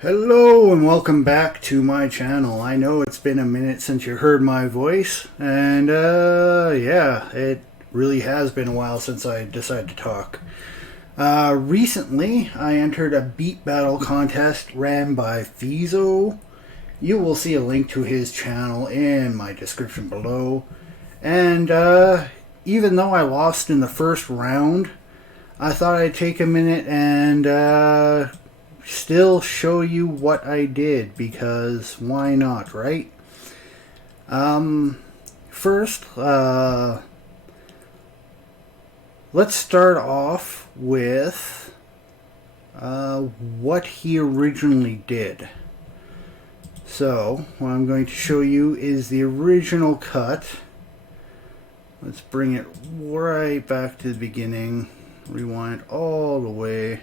Hello and welcome back to my channel. I know it's been a minute since you heard my voice, and yeah, it really has been a while since I decided to talk. Recently, I entered a beat battle contest ran by Feezo. You will see a link to his channel in my description below. And even though I lost in the first round, I thought I'd take a minute and still show you what I did, because why not, right? First, let's start off with what he originally did. So, what I'm going to show you is the original cut. Let's bring it right back to the beginning. Rewind all the way.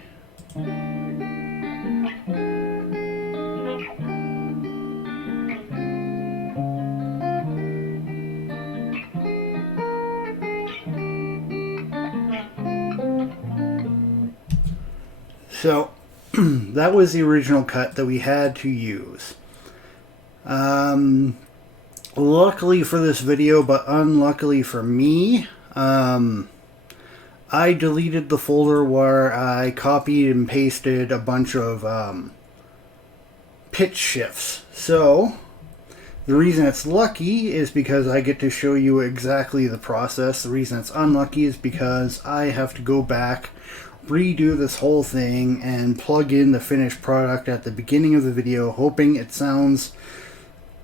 So, that was the original cut that we had to use. Luckily for this video, but unluckily for me, I deleted the folder where I copied and pasted a bunch of pitch shifts. So, the reason it's lucky is because I get to show you exactly the process. The reason it's unlucky is because I have to go back, redo this whole thing, and plug in the finished product at the beginning of the video, hoping it sounds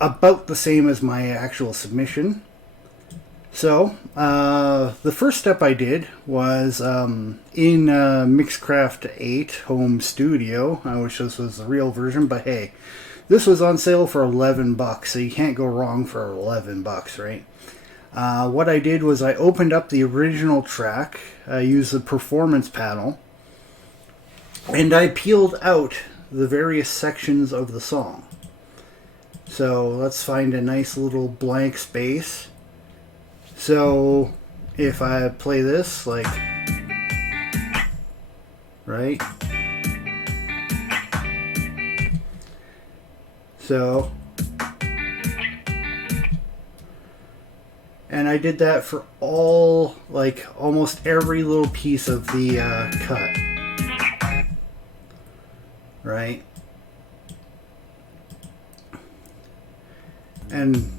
about the same as my actual submission. So, the first step I did was in Mixcraft 8 Home Studio. I wish this was the real version, but hey, this was on sale for 11 bucks, so you can't go wrong for 11 bucks, right? What I did was I opened up the original track, I used the performance panel, and I peeled out the various sections of the song. So let's find a nice little blank space. So if I play this, like, right? So, and I did that for all, like, almost every little piece of the cut, right? And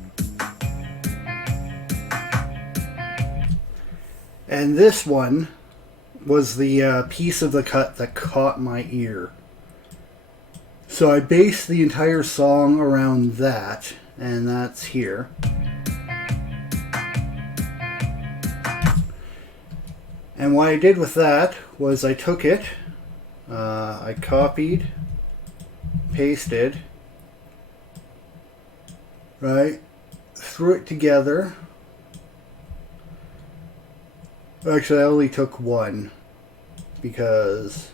this one was the piece of the cut that caught my ear. So I based the entire song around that, and that's here. And what I did with that was I took it, I copied, pasted, right, threw it together. Actually, I only took one because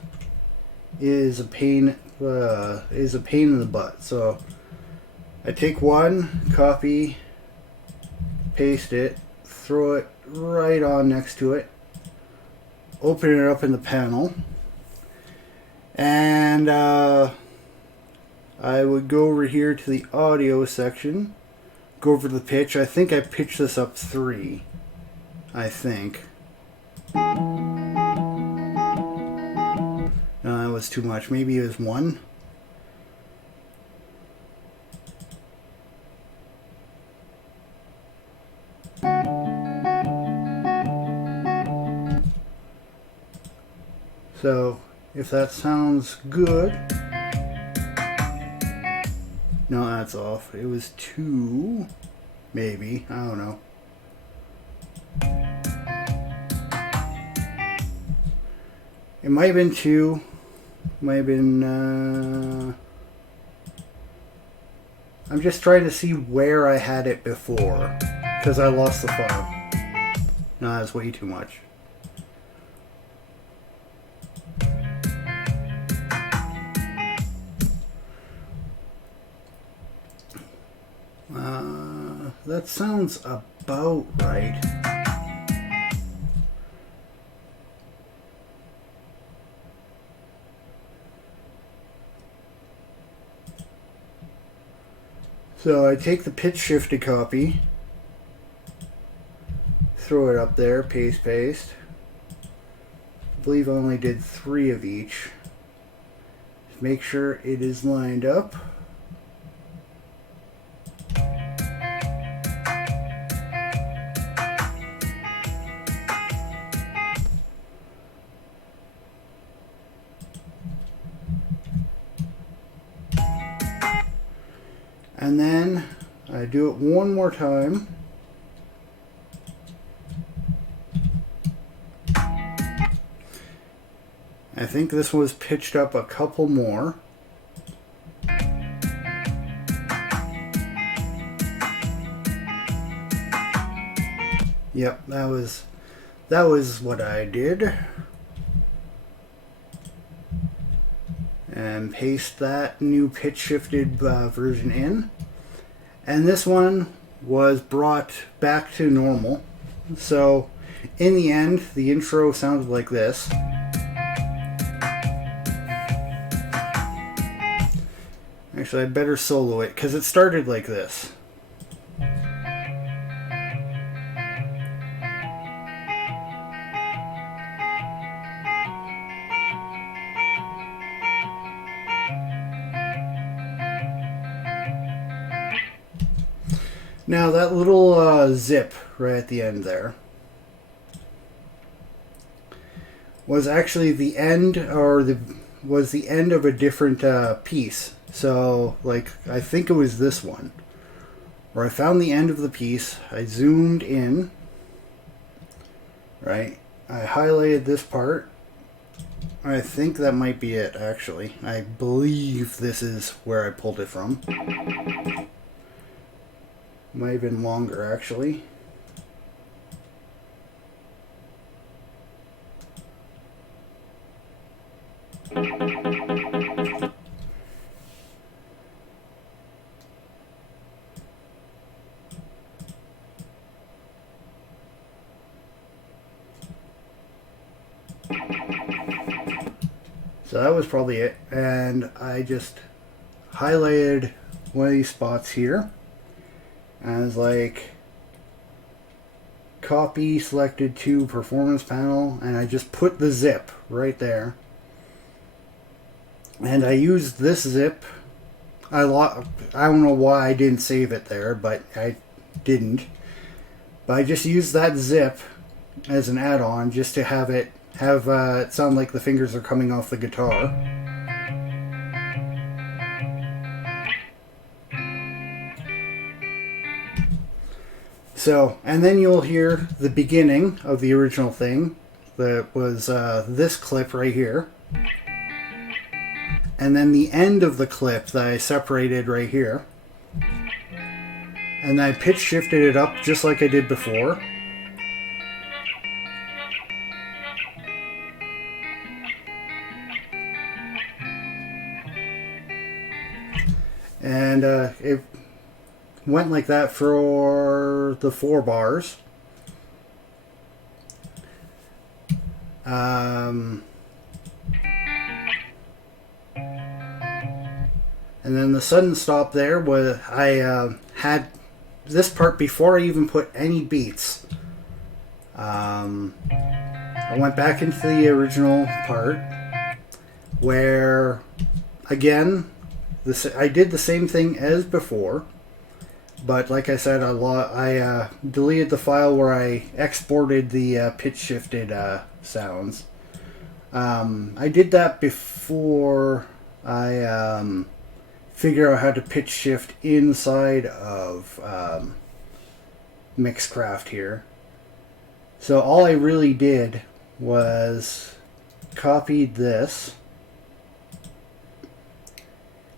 it is a pain in the butt. So I take one, copy, paste it, throw it right on next to it, open it up in the panel, and I would go over here to the audio section, go over the pitch. I think I pitched this up 3. I think. No, that was too much. Maybe it was 1. So, if that sounds good. No, that's off. It was 2. Maybe. I don't know. It might have been 2. Might have been, I'm just trying to see where I had it before, because I lost the file. No, that's way too much. That sounds about right. So I take the pitch shifted copy, throw it up there, paste. I believe I only did 3 of each. Make sure it is lined up. And then I do it one more time. I think this was pitched up a couple more. Yep, that was what I did. And paste that new pitch shifted version in. And this one was brought back to normal. So in the end, the intro sounded like this. Actually, I better solo it because it started like this. Now that little zip right at the end there was actually the end, was the end of a different piece. So, like, I think it was this one, where I found the end of the piece. I zoomed in, right? I highlighted this part. I think that might be it, actually. I believe this is where I pulled it from. Might have been longer, actually. So that was probably it. And I just highlighted one of these spots here. As like copy selected to performance panel, and I just put the zip right there. And I used this zip. I don't know why I didn't save it there, but I didn't. But I just used that zip as an add-on just to have it sound like the fingers are coming off the guitar. So, and then you'll hear the beginning of the original thing. That was this clip right here. And then the end of the clip that I separated right here. And I pitch shifted it up just like I did before. And it went like that for the 4 bars. And then the sudden stop there was I had this part before I even put any beats. I went back into the original part where, again, I did the same thing as before. But like I said, I deleted the file where I exported the pitch shifted sounds. I did that before I figure out how to pitch shift inside of Mixcraft here. So all I really did was copied this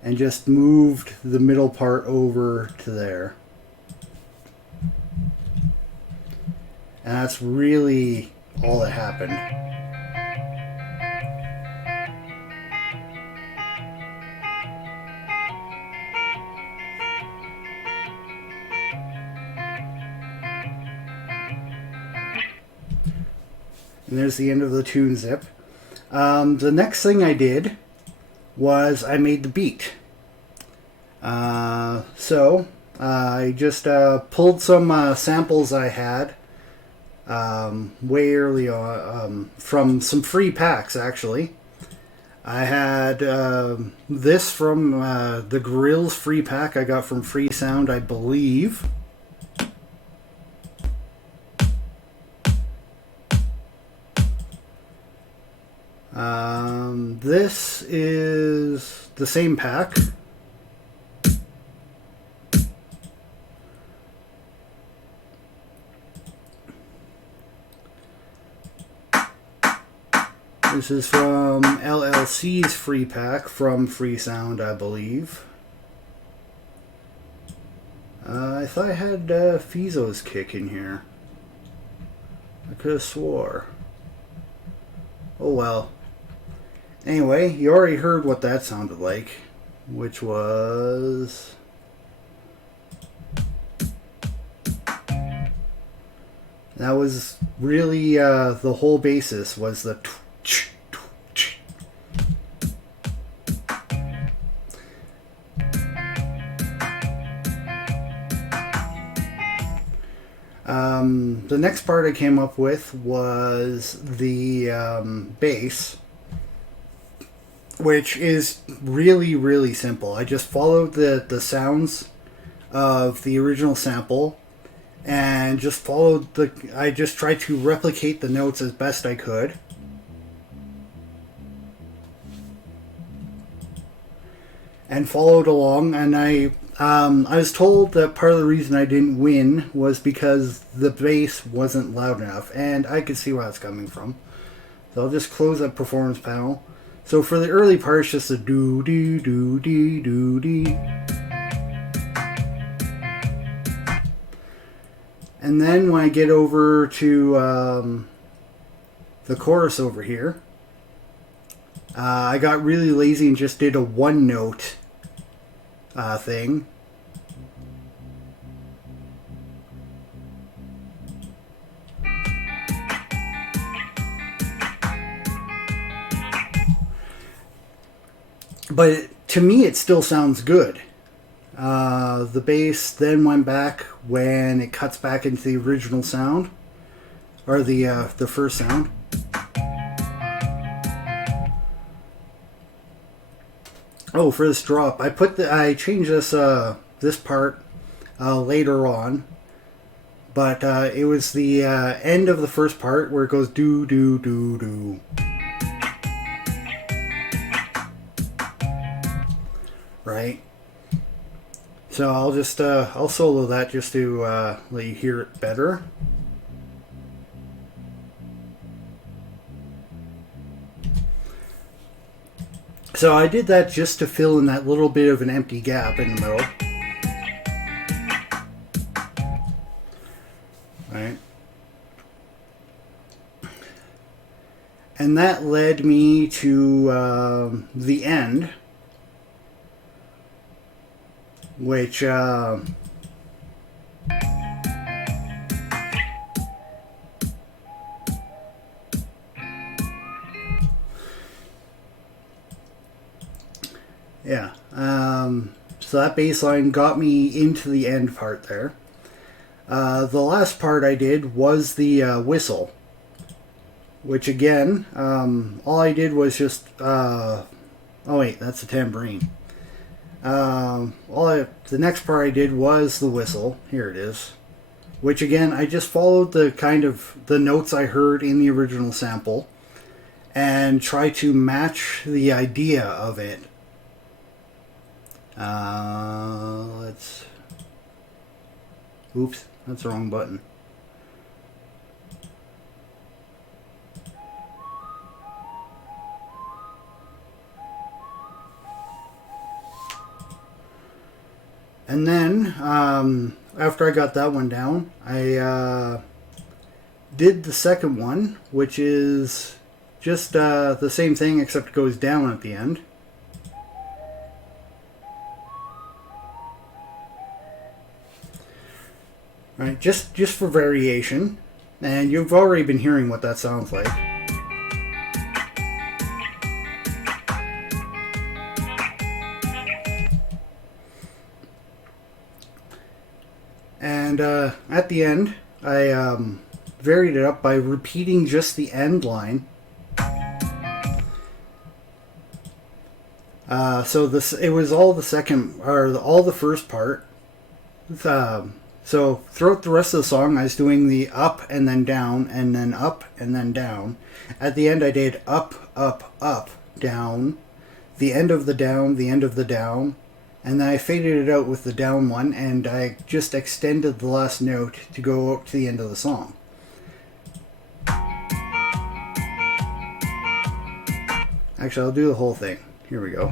and just moved the middle part over to there. And that's really all that happened. And there's the end of the tune zip. The next thing I did was I made the beat. So I just pulled some samples I had way early on from some free packs, actually. I had this from the Grills free pack I got from Free Sound, I believe. This is the same pack. This is from LLC's free pack from Free Sound, I believe. I thought I had Feezo's kick in here. I could have swore. Oh well. Anyway, you already heard what that sounded like, which was... That was really the whole basis was the... The next part I came up with was the bass, which is really, really simple. I just followed the sounds of the original sample and just followed I just tried to replicate the notes as best I could. And followed along, and I was told that part of the reason I didn't win was because the bass wasn't loud enough, and I could see where that's coming from. So I'll just close that performance panel. So for the early part, it's just a do do do do do do. And then when I get over to the chorus over here, I got really lazy and just did a one note thing. But to me, it still sounds good. The bass then went back when it cuts back into the original sound, or the first sound. Oh, for this drop, I changed this part later on, but it was the end of the first part where it goes do do do do. Right. So I'll just I'll solo that just to let you hear it better. So I did that just to fill in that little bit of an empty gap in the middle. Right. And that led me to the end, which yeah, so that bass line got me into the end part there. The last part I did was the whistle, which again, all I did was just, oh wait, that's a tambourine. The next part I did was the whistle. Here it is. Which again, I just followed the kind of the notes I heard in the original sample and tried to match the idea of it. Oops, that's the wrong button. And then, after I got that one down, I did the second one, which is just the same thing except it goes down at the end. Right, just for variation, and you've already been hearing what that sounds like. And at the end, I varied it up by repeating just the end line. So it was all the second, or all the first part. So throughout the rest of the song, I was doing the up and then down, and then up and then down. At the end, I did up, up, up, down, the end of the down, the end of the down, and then I faded it out with the down one, and I just extended the last note to go up to the end of the song. Actually, I'll do the whole thing. Here we go.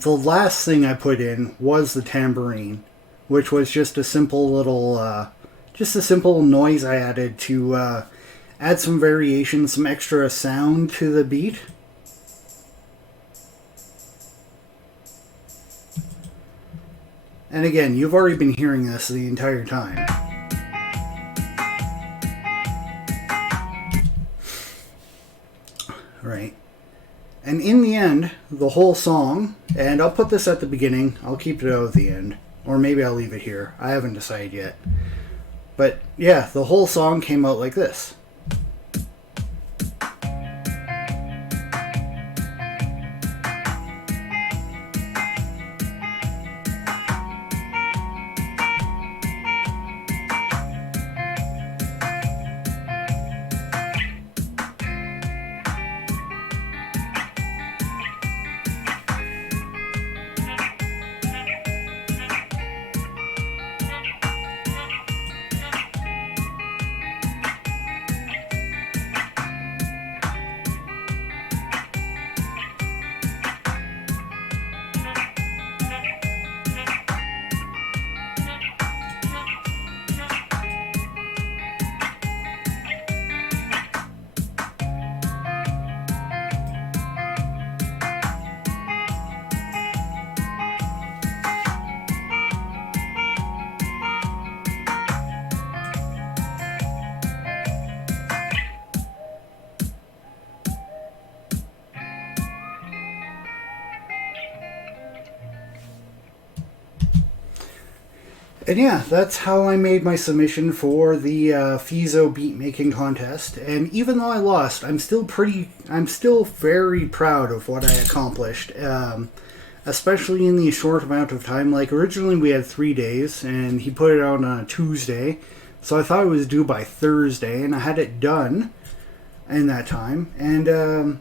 The last thing I put in was the tambourine, which was just a simple little, just a simple noise I added to add some variation, some extra sound to the beat. And again, you've already been hearing this the entire time. Right. And in the end, the whole song, and I'll put this at the beginning, I'll keep it out at the end, or maybe I'll leave it here. I haven't decided yet. But yeah, the whole song came out like this. And yeah, that's how I made my submission for the Feezo beat making contest. And even though I lost, I'm still very proud of what I accomplished. Especially in the short amount of time. Like originally we had 3 days, and he put it out on a Tuesday, so I thought it was due by Thursday, and I had it done in that time. And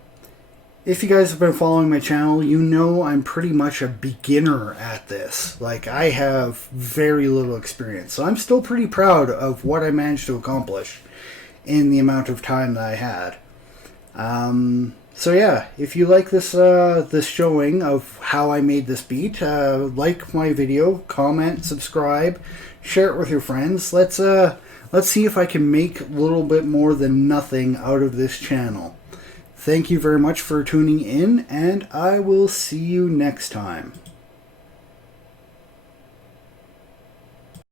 if you guys have been following my channel, you know I'm pretty much a beginner at this. Like, I have very little experience. So I'm still pretty proud of what I managed to accomplish in the amount of time that I had. So yeah, if you like this this showing of how I made this beat, like my video, comment, subscribe, share it with your friends. Let's see if I can make a little bit more than nothing out of this channel. Thank you very much for tuning in, and I will see you next time.